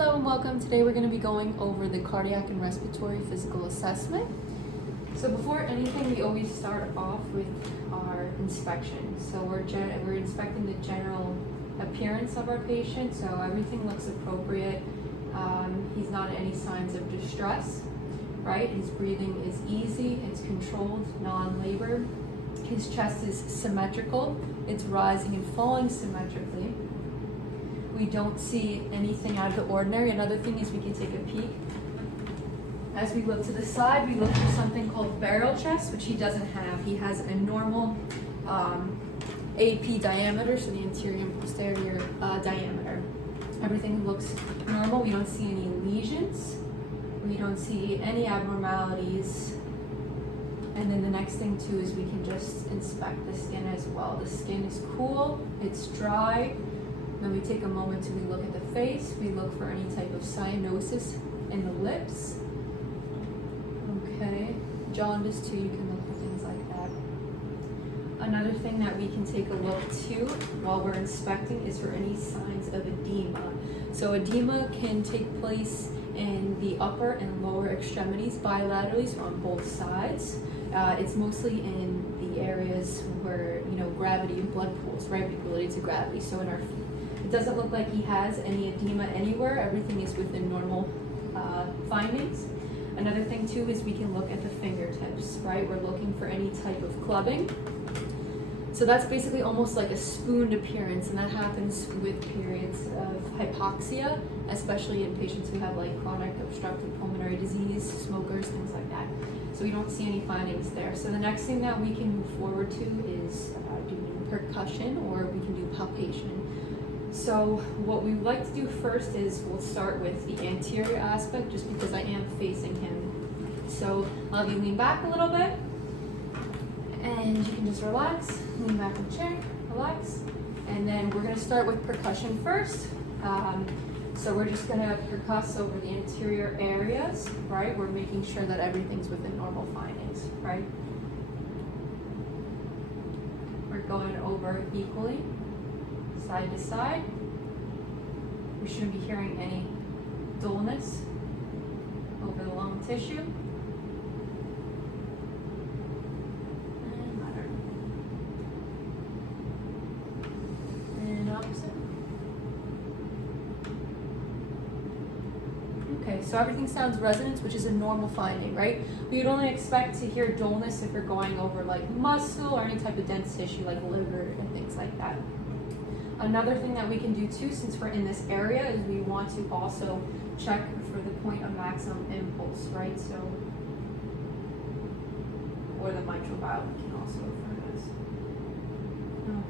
Hello and welcome. Today we're going to be going over the cardiac and respiratory physical assessment. So before anything, we always start off with our inspection. So we're inspecting the general appearance of our patient, so everything looks appropriate. He's not any signs of distress, right? His breathing is easy, it's controlled, non-labor. His chest is symmetrical, it's rising and falling symmetrically. We don't see anything out of the ordinary. Another thing is we can take a peek. As we look to the side, we look for something called barrel chest, which he doesn't have. He has a normal AP diameter, so the anterior and posterior diameter. Everything looks normal. We don't see any lesions. We don't see any abnormalities. And then the next thing too is we can just inspect the skin as well. The skin is cool, it's dry. Then we take a moment to look at the face. We look for any type of cyanosis in the lips. Okay, jaundice too, you can look for things like that. Another thing that we can take a look to while we're inspecting is for any signs of edema. So edema can take place in the upper and lower extremities bilaterally, so on both sides. It's mostly in the areas where, gravity and blood pools, right, related to gravity. So in our feet. It doesn't look like he has any edema anywhere. Everything is within normal findings. Another thing too is we can look at the fingertips, right? We're looking for any type of clubbing. So that's basically almost like a spooned appearance, and that happens with periods of hypoxia, especially in patients who have like chronic obstructive pulmonary disease, smokers, things like that. So we don't see any findings there. So the next thing that we can move forward to is doing percussion, or we can do palpation. So what we would like to do first is we'll start with the anterior aspect, just because I am facing him. So I'll have you lean back a little bit, and you can just relax, lean back in the chair, relax. And then we're gonna start with percussion first. So we're just gonna percuss over the anterior areas, right? We're making sure that everything's within normal findings, right? We're going over equally, side to side. We shouldn't be hearing any dullness over the lung tissue. And ladder. And opposite. Okay, so everything sounds resonant, which is a normal finding, right? We would only expect to hear dullness if you're going over like muscle or any type of dense tissue like liver and things like that. Another thing that we can do too, since we're in this area, is we want to also check for the point of maximum impulse, right? So, or the mitral valve, we can also refer to this.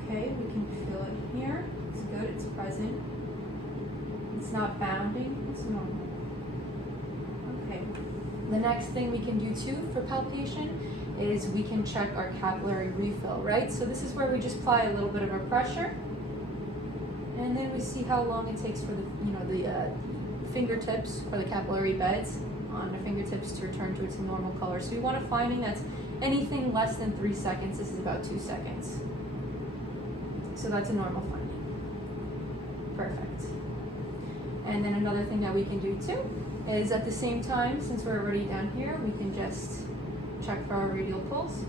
Okay, we can feel it here. It's good, it's present. It's not bounding, it's normal. Okay, the next thing we can do too for palpation is we can check our capillary refill, right? So this is where we just apply a little bit of a pressure. And then we see how long it takes for the fingertips or the capillary beds on the fingertips to return to its normal color. So we want a finding that's anything less than 3 seconds. This is about 2 seconds. So that's a normal finding. Perfect. And then another thing that we can do too is at the same time, since we're already down here, we can just check for our radial pulse.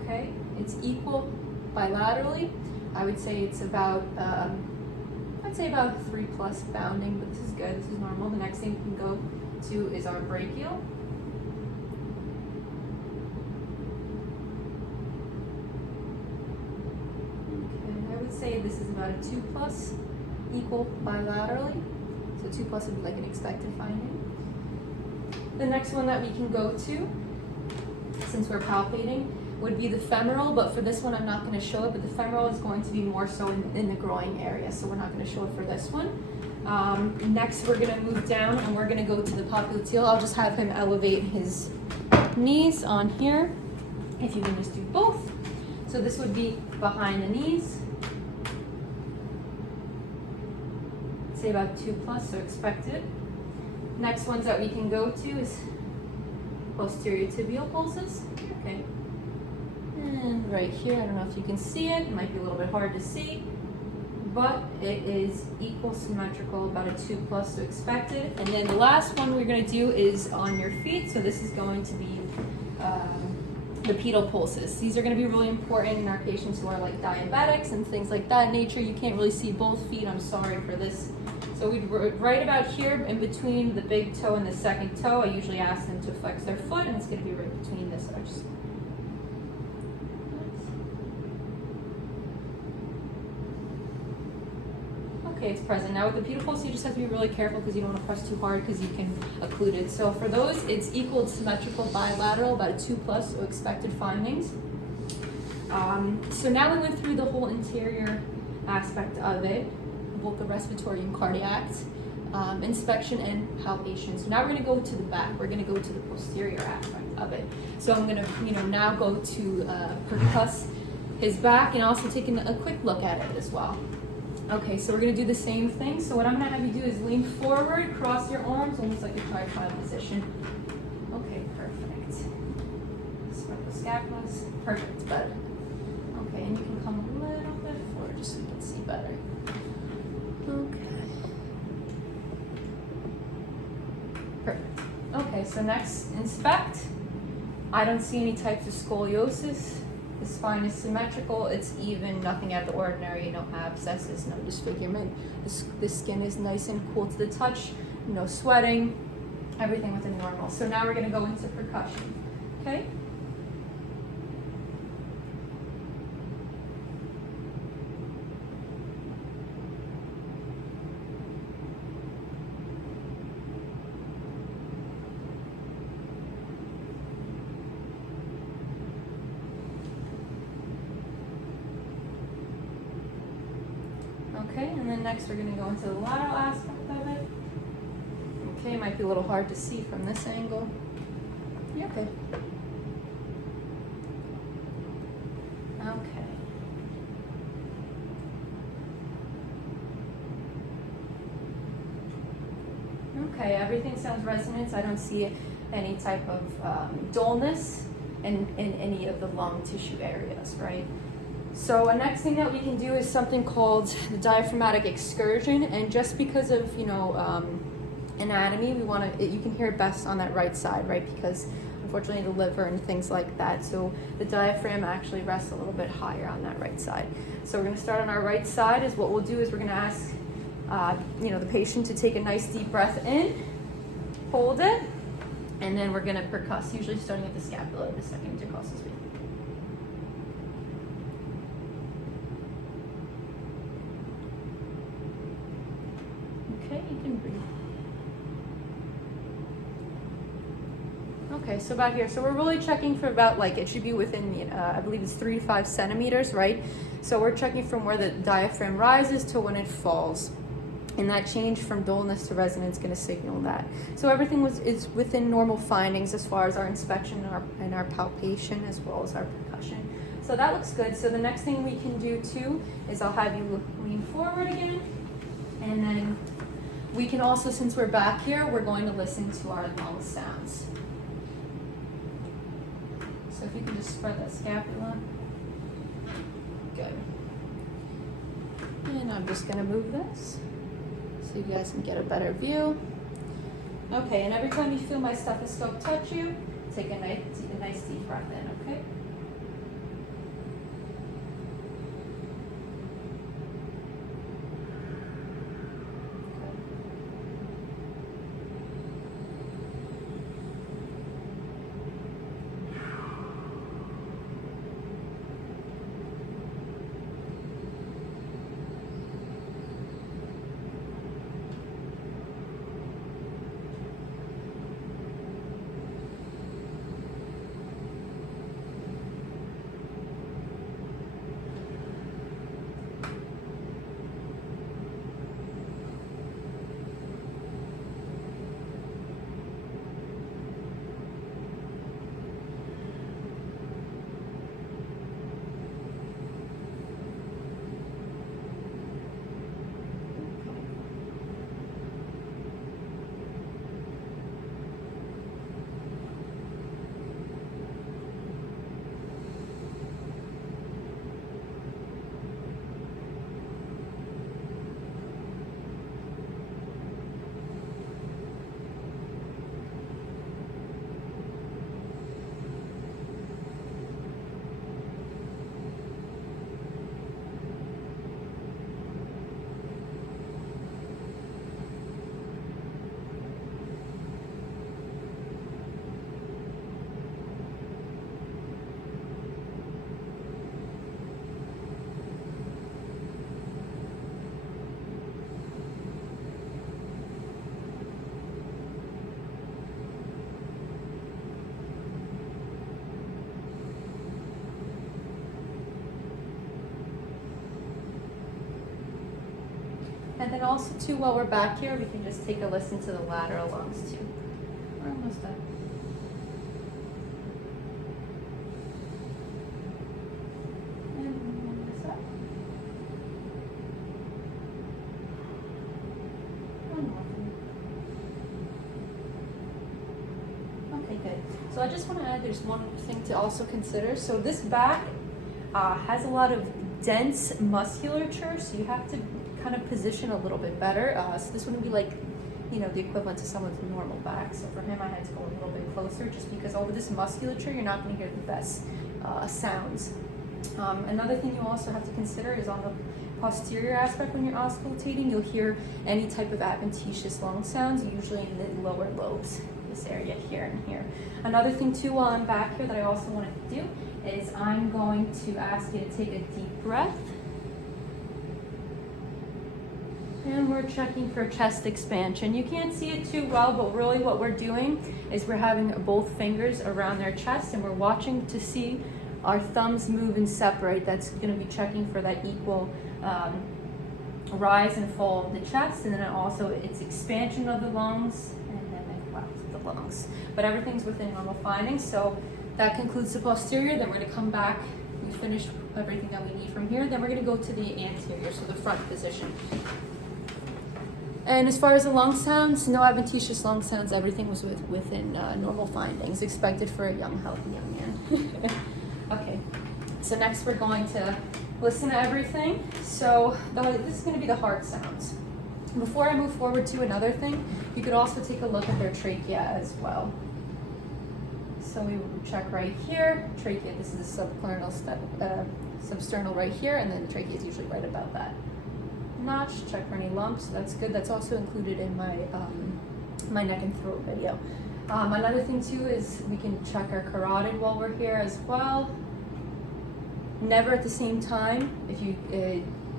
Okay, it's equal bilaterally. I would say it's about, I'd say about 3+ bounding, but this is good, this is normal. The next thing we can go to is our brachial. Okay, I would say this is about a 2+, equal bilaterally. So 2+ would be like an expected finding. The next one that we can go to, since we're palpating, would be the femoral, but for this one I'm not going to show it, but the femoral is going to be more so in the groin area, so we're not going to show it for this one. Next we're going to move down and we're going to go to the popliteal. I'll just have him elevate his knees on here, if you can just do both. So this would be behind the knees. Say about 2+, so expected. Next ones that we can go to is posterior tibial pulses. Okay. And right here, I don't know if you can see it. It might be a little bit hard to see. but it is equal symmetrical, about a 2+ to expected. And then the last one we're going to do is on your feet. So this is going to be the pedal pulses. These are going to be really important in our patients who are like diabetics and things like that nature. You can't really see both feet, I'm sorry for this. So we'd right about here in between the big toe and the second toe. I usually ask them to flex their foot, and it's going to be right between this arch. Okay, it's present. Now with the pedal pulse, you just have to be really careful because you don't want to press too hard because you can occlude it. So for those, it's equal, symmetrical, bilateral, about a 2+ so expected findings. So now we went through the whole interior aspect of it, both the respiratory and cardiac, inspection and palpation. So now we're going to go to the back. We're going to go to the posterior aspect of it. So I'm going to, now go to percuss his back and also taking a quick look at it as well. Okay, so we're going to do the same thing. So what I'm going to have you do is lean forward, cross your arms, almost like a tripod position. Okay, perfect. Spread the scapulas. Perfect, better. Okay, and you can come a little bit forward just so you can see better. Okay. Perfect. Okay, so next, inspect. I don't see any types of scoliosis. The spine is symmetrical, it's even, nothing out of the ordinary, no abscesses, no disfigurement. The skin is nice and cool to the touch, no sweating, everything within normal. So now we're going to go into percussion, okay? Okay, and then next we're going to go into the lateral aspect of it. Okay, it might be a little hard to see from this angle. Yeah, okay. Okay. Okay, everything sounds resonant. I don't see any type of dullness in any of the lung tissue areas, right? So a next thing that we can do is something called the diaphragmatic excursion, and just because of anatomy, we want to, you can hear it best on that right side, right? Because unfortunately the liver and things like that, so the diaphragm actually rests a little bit higher on that right side. So we're going to start on our right side. Is what we'll do is we're going to ask the patient to take a nice deep breath in, hold it, and then we're going to percuss, usually starting at the scapula, the second intercostal space. Okay, you can breathe. Okay, so about here. So we're really checking for about, like, it should be within, I believe it's 3 to 5 centimeters, right? So we're checking from where the diaphragm rises to when it falls. And that change from dullness to resonance is going to signal that. So everything is within normal findings as far as our inspection and our palpation as well as our percussion. So that looks good. So the next thing we can do too is I'll have you lean forward again, and then we can also, since we're back here, we're going to listen to our lung sounds. So if you can just spread that scapula. Good. And I'm just going to move this so you guys can get a better view. Okay, and every time you feel my stethoscope touch you, take a nice deep breath in, okay? And then also too, while we're back here, we can just take a listen to the lateral lungs too. We're almost done. And this up. One more. Okay, good. So I just want to add, there's one thing to also consider. So this back has a lot of dense musculature, so you have to kind of position a little bit better. So this wouldn't be like, you know, the equivalent to someone's normal back. So for him, I had to go a little bit closer just because all of this musculature, you're not going to hear the best sounds. Another thing you also have to consider is on the posterior aspect when you're auscultating, you'll hear any type of adventitious lung sounds, usually in the lower lobes, this area here and here. Another thing too while I'm back here that I also wanted to do is I'm going to ask you to take a deep breath. And we're checking for chest expansion. You can't see it too well, but really what we're doing is we're having both fingers around their chest and we're watching to see our thumbs move and separate. That's going to be checking for that equal rise and fall of the chest, and then also its expansion of the lungs and then it collapse of the lungs. But everything's within normal findings. So that concludes the posterior. Then we're going to come back. We finished everything that we need from here. Then we're going to go to the anterior, so the front position. And as far as the lung sounds, no adventitious lung sounds. Everything was within normal findings, expected for a young, healthy young man. Okay, so next we're going to listen to everything. So this is going to be the heart sounds. Before I move forward to another thing, you could also take a look at their trachea as well. So we will check right here, trachea. This is the substernal right here, and then the trachea is usually right about that notch. Check for any lumps. That's good. That's also included in my my neck and throat video. Another thing too is we can check our carotid while we're here as well. Never at the same time. If you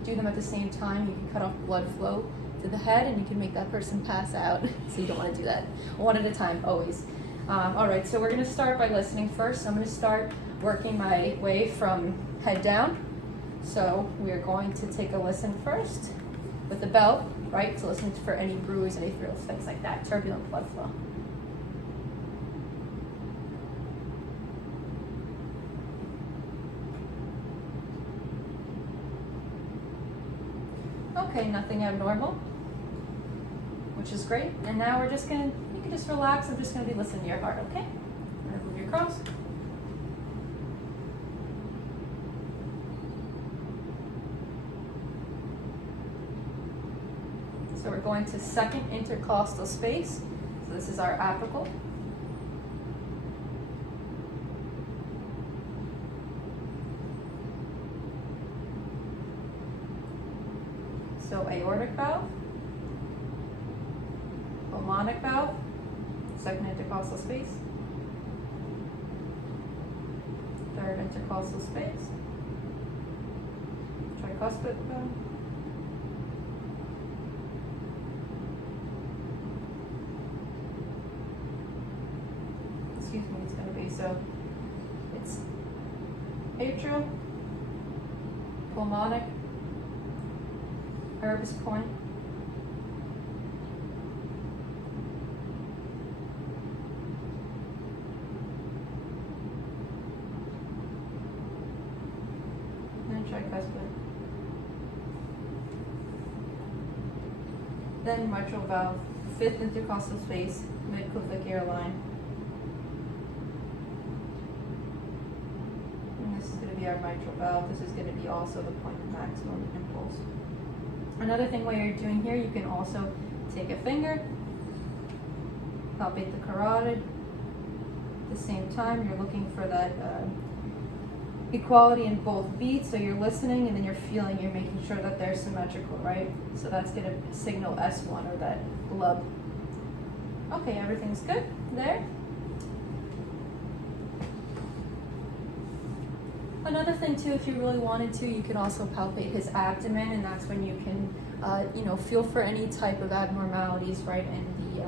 do them at the same time, you can cut off blood flow to the head and you can make that person pass out. So you don't want to do that. One at a time, always. All right, so we're going to start by listening first. I'm going to start working my way from head down. So we are going to take a listen first with the belt, right? To listen for any bruise, any thrills, things like that. Turbulent blood flow. Okay, nothing abnormal, which is great. And now we're just gonna, you can just relax. I'm just gonna be listening to your heart, okay? Move your cross. So we're going to second intercostal space. So this is our apical. So aortic valve, pulmonic valve, second intercostal space, third intercostal space, tricuspid valve, excuse me, it's going to be, so it's atrial, pulmonic, Erebus point, then tricuspid, then mitral valve, fifth intercostal space, midclavicular airline, and this is going to be our mitral valve. This is going to be also the point of maximum impulse. Another thing while you're doing here, you can also take a finger, palpate the carotid. At the same time, you're looking for that equality in both beats. So you're listening and then you're feeling, you're making sure that they're symmetrical, right? So that's going to signal S1 or that glub. Okay, everything's good there. Another thing too, if you really wanted to, you can also palpate his abdomen, and that's when you can, feel for any type of abnormalities, right, in the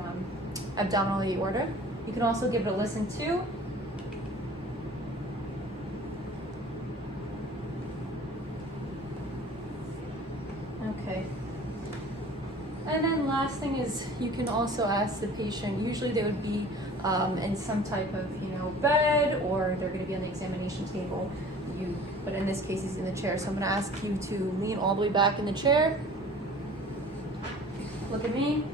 abdominal aorta. You can also give it a listen too. Okay. And then last thing is you can also ask the patient, usually they would be in some type of, bed, or they're going to be on the examination table. But in this case, he's in the chair. So I'm going to ask you to lean all the way back in the chair. Look at me.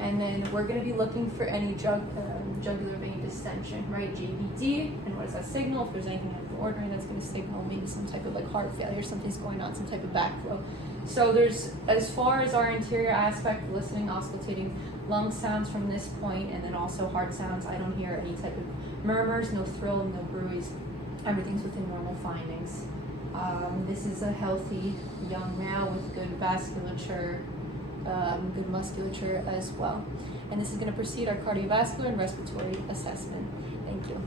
And then we're going to be looking for any jugular vein distension, right? JVD. And what does that signal? If there's anything out of order, that's going to signal maybe some type of like heart failure, something's going on, some type of backflow. So there's, as far as our interior aspect, listening, auscultating lung sounds from this point, and then also heart sounds. I don't hear any type of murmurs, no thrill, no bruise. Everything's within normal findings. This is a healthy young male with good vasculature, good musculature as well. And this is going to precede our cardiovascular and respiratory assessment. Thank you.